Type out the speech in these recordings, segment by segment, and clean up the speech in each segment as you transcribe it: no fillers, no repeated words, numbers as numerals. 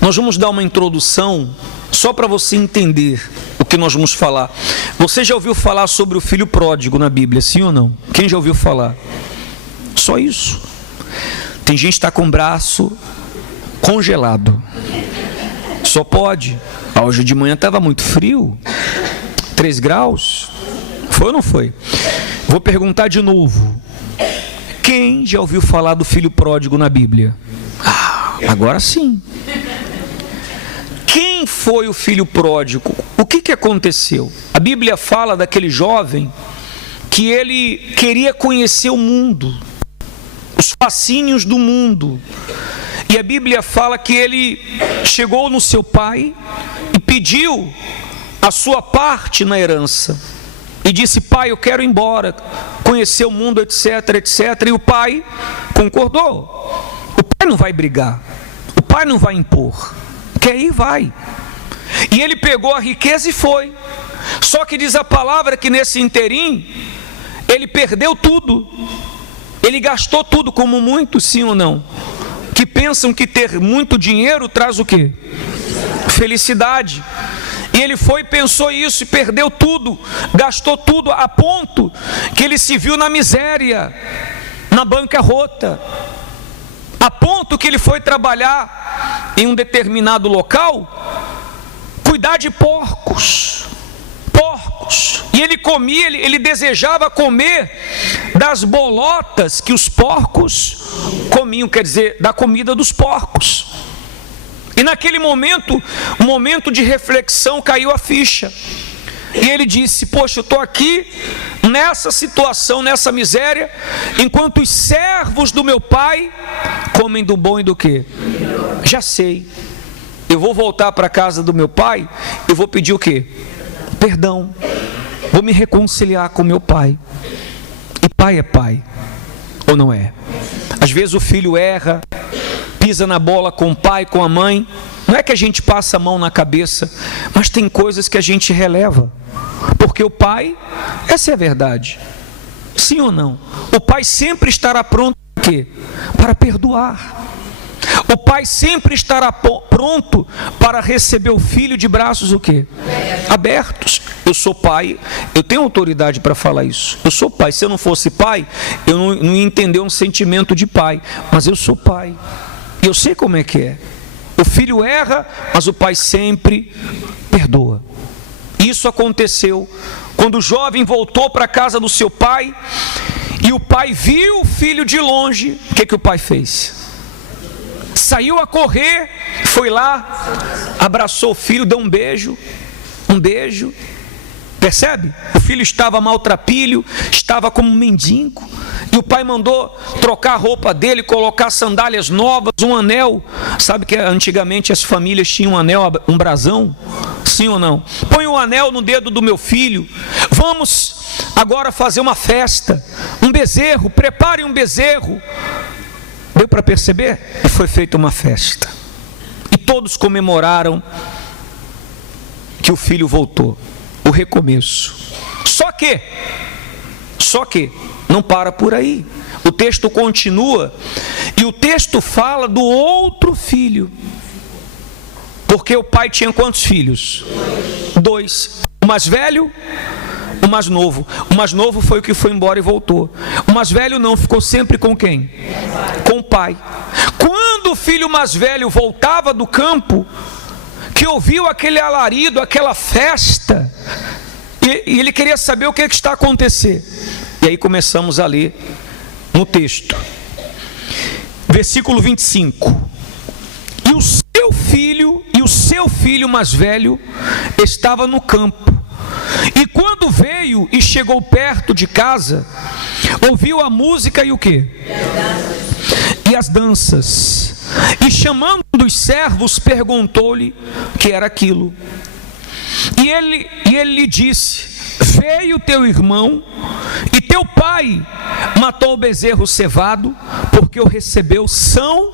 Nós vamos dar uma introdução só para você entender o que nós vamos falar. Você já ouviu falar sobre o filho pródigo na Bíblia, sim ou não? Quem já ouviu falar? Só isso. Tem gente que está com o braço congelado. Só pode. Hoje de manhã estava muito frio, 3 graus. Foi ou não foi? Vou perguntar de novo. Quem já ouviu falar do filho pródigo na Bíblia? Agora sim. Quem foi o filho pródigo? O que aconteceu? A Bíblia fala daquele jovem que ele queria conhecer o mundo, os fascínios do mundo. E a Bíblia fala que ele chegou no seu pai e pediu a sua parte na herança. E disse: pai, eu quero ir embora, conhecer o mundo, etc, etc. E o pai concordou. O pai não vai brigar, o pai não vai impor. Quer ir, vai. E ele pegou a riqueza e foi. Só que diz a palavra que nesse interim, ele perdeu tudo. Ele gastou tudo, como muitos, sim ou não? Que pensam que ter muito dinheiro traz o quê? Felicidade. E ele foi e pensou isso e perdeu tudo, gastou tudo, a ponto que ele se viu na miséria, na bancarrota, a ponto que ele foi trabalhar em um determinado local, cuidar de porcos, e ele comia, ele desejava comer das bolotas que os porcos comiam, quer dizer, da comida dos porcos. E naquele momento, um momento de reflexão, caiu a ficha. E ele disse: poxa, eu estou aqui nessa situação, nessa miséria, enquanto os servos do meu pai comem do bom e do quê? Já sei. Eu vou voltar para a casa do meu pai, eu vou pedir o quê? Perdão. Vou me reconciliar com meu pai. E pai é pai, ou não é? Às vezes o filho erra, pisa na bola com o pai, com a mãe. Não é que a gente passa a mão na cabeça, mas tem coisas que a gente releva. Porque o pai, essa é a verdade. Sim ou não? O pai sempre estará pronto para quê? Para perdoar. O pai sempre estará pronto para receber o filho de braços o quê? Abertos. Eu sou pai, eu tenho autoridade para falar isso. Eu sou pai. Se eu não fosse pai, eu não ia entender um sentimento de pai. Mas eu sou pai. E eu sei como é que é. O filho erra, mas o pai sempre perdoa. Isso aconteceu quando o jovem voltou para a casa do seu pai e o pai viu o filho de longe. O que o pai fez? Saiu a correr, foi lá, abraçou o filho, deu um beijo. Percebe? O filho estava maltrapilho, estava como um mendigo. E o pai mandou trocar a roupa dele, colocar sandálias novas, um anel. Sabe que antigamente as famílias tinham um anel, um brasão? Sim ou não? Põe um anel no dedo do meu filho. Vamos agora fazer uma festa. Um bezerro, prepare um bezerro. Deu para perceber? E foi feita uma festa. E todos comemoraram que o filho voltou. O recomeço. Só que não para por aí. O texto continua e o texto fala do outro filho. Porque o pai tinha quantos filhos? 2. O mais velho, o mais novo. O mais novo foi o que foi embora e voltou. O mais velho não, ficou sempre com quem? Com o pai. Quando o filho mais velho voltava do campo, que ouviu aquele alarido, aquela festa, e ele queria saber o que está acontecendo. E aí começamos a ler no texto, versículo 25. E o seu filho mais velho estava no campo. E quando veio e chegou perto de casa, ouviu a música e o quê? E as danças. E chamando dos servos, perguntou-lhe o que era aquilo. E ele lhe disse: veio teu irmão e teu pai matou o bezerro cevado, porque o recebeu são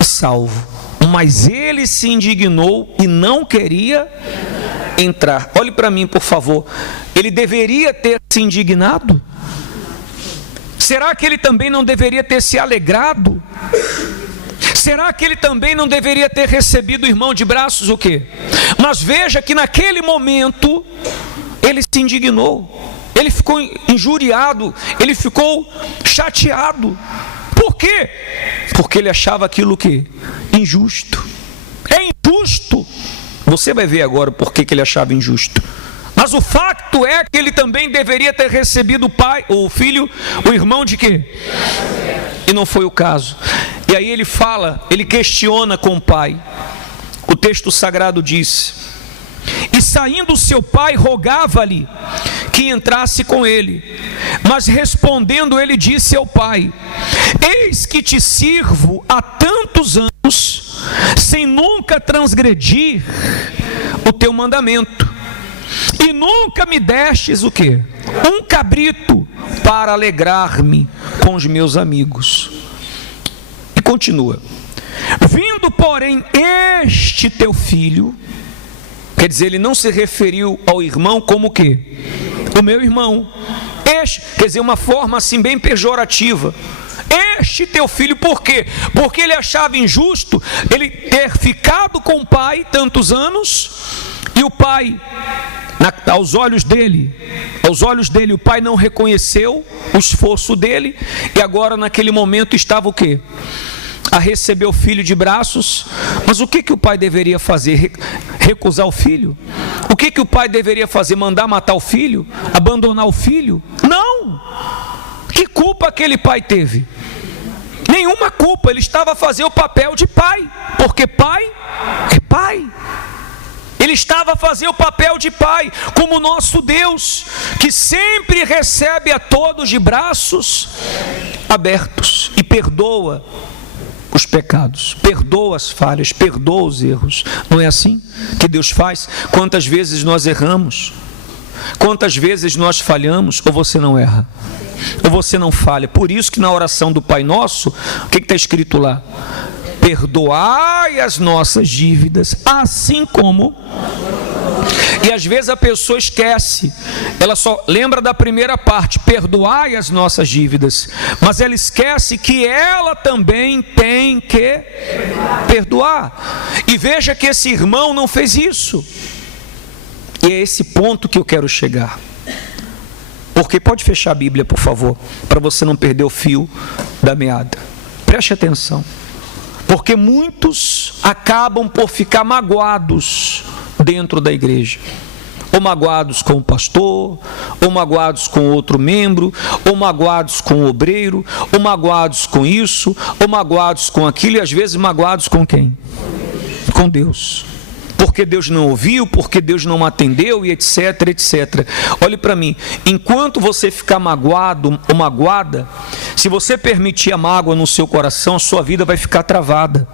e salvo. Mas ele se indignou e não queria entrar. Olhe para mim, por favor. Ele deveria ter se indignado? Será que ele também não deveria ter se alegrado? Será que ele também não deveria ter recebido o irmão de braços o quê? Mas veja que naquele momento ele se indignou, ele ficou injuriado, ele ficou chateado. Por quê? Porque ele achava aquilo que? Injusto. É injusto. Você vai ver agora por que ele achava injusto. Mas o facto é que ele também deveria ter recebido o pai, o filho, o irmão de quê? E não foi o caso. E aí ele fala, ele questiona com o pai. O texto sagrado diz: e saindo seu pai, rogava-lhe que entrasse com ele. Mas respondendo ele disse ao pai: eis que te sirvo há tantos anos, sem nunca transgredir o teu mandamento, e nunca me destes o quê? Um cabrito para alegrar-me com os meus amigos. E continua: vindo porém este teu filho, quer dizer, ele não se referiu ao irmão como o quê? O meu irmão. Este, quer dizer, uma forma assim bem pejorativa. Este teu filho, por quê? Porque ele achava injusto ele ter ficado com o pai tantos anos, e o pai, aos olhos dele, o pai não reconheceu o esforço dele, e agora naquele momento estava o quê? A receber o filho de braços. Mas o que o pai deveria fazer? Recusar o filho? O que o pai deveria fazer? Mandar matar o filho? Abandonar o filho? Não! Que culpa aquele pai teve? Nenhuma culpa. Ele estava a fazer o papel de pai, porque pai é pai. Ele estava a fazer o papel de pai, como nosso Deus, que sempre recebe a todos de braços abertos e perdoa os pecados, perdoa as falhas, perdoa os erros. Não é assim que Deus faz? Quantas vezes nós erramos? Quantas vezes nós falhamos? Ou você não erra? Ou você não falha? Por isso que na oração do Pai Nosso, o que está escrito lá? Perdoai as nossas dívidas, assim como... E às vezes a pessoa esquece, ela só lembra da primeira parte, perdoai as nossas dívidas, mas ela esquece que ela também tem que perdoar. E veja que esse irmão não fez isso. E é esse ponto que eu quero chegar. Porque pode fechar a Bíblia, por favor, para você não perder o fio da meada. Preste atenção. Porque muitos acabam por ficar magoados dentro da igreja, ou magoados com o pastor, ou magoados com outro membro, ou magoados com o obreiro, ou magoados com isso, ou magoados com aquilo, e às vezes magoados com quem? Com Deus. Porque Deus não ouviu, porque Deus não atendeu, e etc, etc. Olhe para mim, enquanto você ficar magoado ou magoada, se você permitir a mágoa no seu coração, a sua vida vai ficar travada.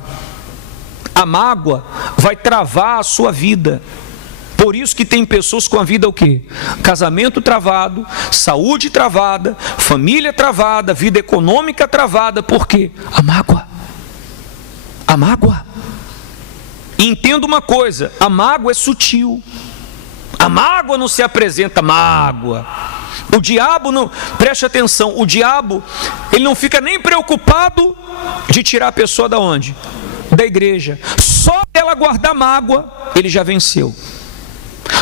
A mágoa vai travar a sua vida. Por isso que tem pessoas com a vida o quê? Casamento travado, saúde travada, família travada, vida econômica travada. Por quê? A mágoa. A mágoa. E entenda uma coisa, a mágoa é sutil. A mágoa não se apresenta mágoa. O diabo não, preste atenção, o diabo, ele não fica nem preocupado de tirar a pessoa da onde? Da igreja. Só dela guardar mágoa, ele já venceu.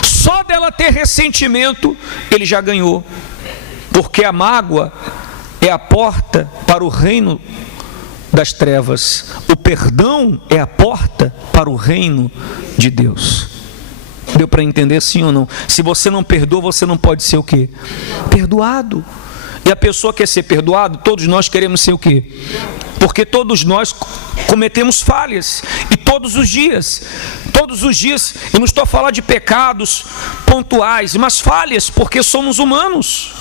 Só dela ter ressentimento, ele já ganhou. Porque a mágoa é a porta para o reino das trevas. O perdão é a porta para o reino de Deus. Deu para entender sim ou não? Se você não perdoa, você não pode ser o quê? Perdoado. E a pessoa quer ser perdoado, todos nós queremos ser o quê? Porque todos nós cometemos falhas, e todos os dias, eu não estou a falar de pecados pontuais, mas falhas, porque somos humanos,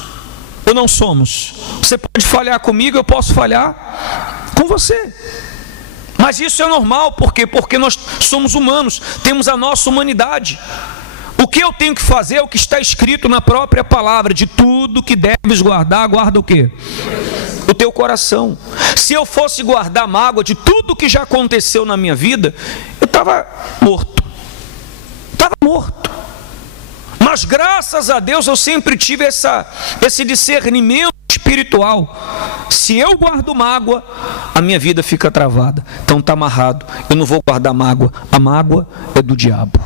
ou não somos? Você pode falhar comigo, eu posso falhar com você, mas isso é normal, por quê? Porque nós somos humanos, temos a nossa humanidade. O que eu tenho que fazer é o que está escrito na própria palavra: de tudo que deves guardar, guarda o quê? O teu coração. Se eu fosse guardar mágoa de tudo que já aconteceu na minha vida, eu estava morto. Mas graças a Deus eu sempre tive esse discernimento espiritual. Se eu guardo mágoa, a minha vida fica travada. Então está amarrado. Eu não vou guardar mágoa. A mágoa é do diabo.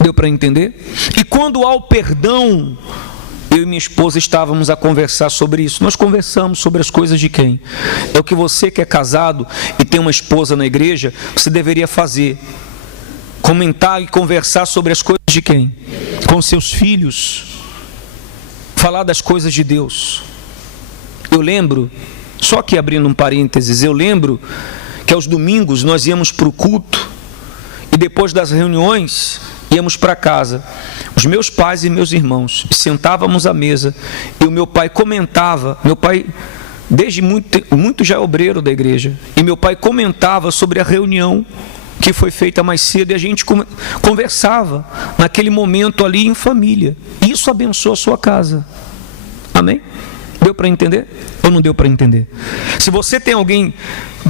Deu para entender? E quando há o perdão, eu e minha esposa estávamos a conversar sobre isso. Nós conversamos sobre as coisas de quem? É o que você que é casado e tem uma esposa na igreja, você deveria fazer. Comentar e conversar sobre as coisas de quem? Com seus filhos. Falar das coisas de Deus. Eu lembro, só que abrindo um parênteses, eu lembro que aos domingos nós íamos para o culto e depois das reuniões íamos para casa. Os meus pais e meus irmãos sentávamos à mesa e o meu pai comentava, meu pai desde muito já é obreiro da igreja, e meu pai comentava sobre a reunião que foi feita mais cedo e a gente conversava naquele momento ali em família. Isso abençoa a sua casa. Amém? Deu para entender? Ou não deu para entender? Se você tem alguém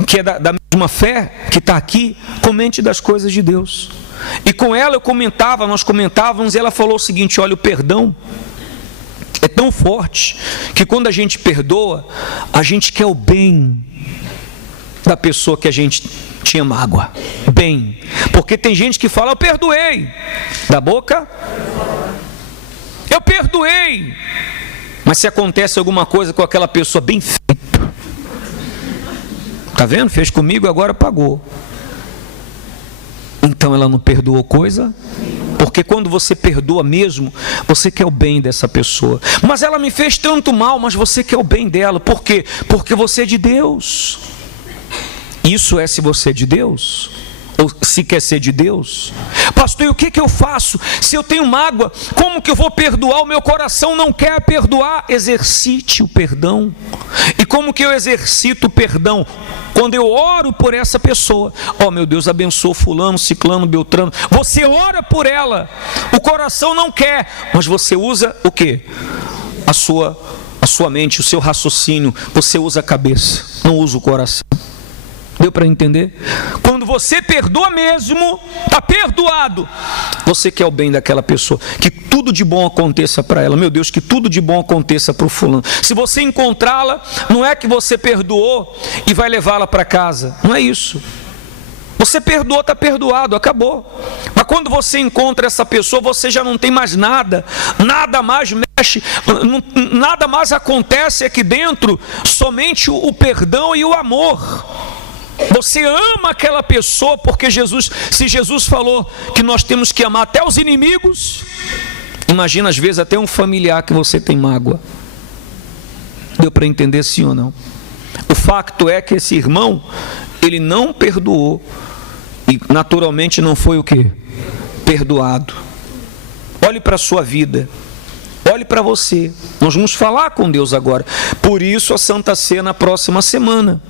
que é da mesma fé, que está aqui, comente das coisas de Deus. E com ela nós comentávamos, e ela falou o seguinte: olha, o perdão é tão forte que quando a gente perdoa, a gente quer o bem da pessoa que a gente tinha mágoa. Bem. Porque tem gente que fala, eu perdoei. Da boca, eu perdoei. Mas se acontece alguma coisa com aquela pessoa, bem feito. Tá vendo? Fez comigo, agora pagou. Então ela não perdoou coisa? Porque quando você perdoa mesmo, você quer o bem dessa pessoa. Mas ela me fez tanto mal, mas você quer o bem dela. Por quê? Porque você é de Deus. Isso é se você é de Deus? Ou se quer ser de Deus? Pastor, e o que eu faço? Se eu tenho mágoa, como que eu vou perdoar? O meu coração não quer perdoar. Exercite o perdão. E como que eu exercito o perdão? Quando eu oro por essa pessoa, ó meu Deus, abençoa fulano, ciclano, beltrano. Você ora por ela, o coração não quer, mas você usa o quê? A sua mente, o seu raciocínio. Você usa a cabeça, não usa o coração. Deu para entender? Quando você perdoa mesmo, está perdoado, você quer o bem daquela pessoa, que tudo de bom aconteça para ela. Meu Deus, que tudo de bom aconteça para o fulano. Se você encontrá-la, não é que você perdoou e vai levá-la para casa, não é isso. Você perdoou, está perdoado, acabou. Mas quando você encontra essa pessoa, você já não tem mais nada, nada mais mexe, nada mais acontece aqui dentro, somente o perdão e o amor. Você ama aquela pessoa porque se Jesus falou que nós temos que amar até os inimigos, imagina às vezes até um familiar que você tem mágoa. Deu para entender sim ou não? O facto é que esse irmão, ele não perdoou e naturalmente não foi o quê? Perdoado. Olhe para a sua vida. Olhe para você. Nós vamos falar com Deus agora. Por isso a Santa Ceia na próxima semana,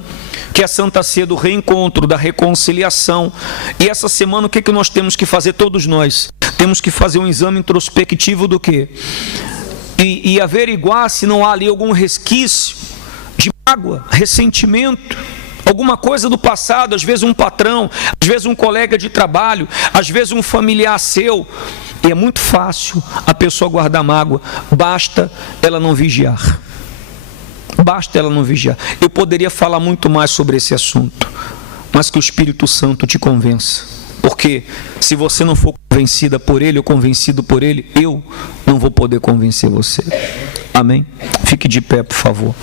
que é a Santa Ceia do reencontro, da reconciliação. E essa semana o que nós temos que fazer, todos nós? Temos que fazer um exame introspectivo do quê? E averiguar se não há ali algum resquício de mágoa, ressentimento, alguma coisa do passado, às vezes um patrão, às vezes um colega de trabalho, às vezes um familiar seu. E é muito fácil a pessoa guardar mágoa, basta ela não vigiar. Basta ela não vigiar. Eu poderia falar muito mais sobre esse assunto, mas que o Espírito Santo te convença. Porque se você não for convencida por Ele ou convencido por Ele, eu não vou poder convencer você. Amém? Fique de pé, por favor.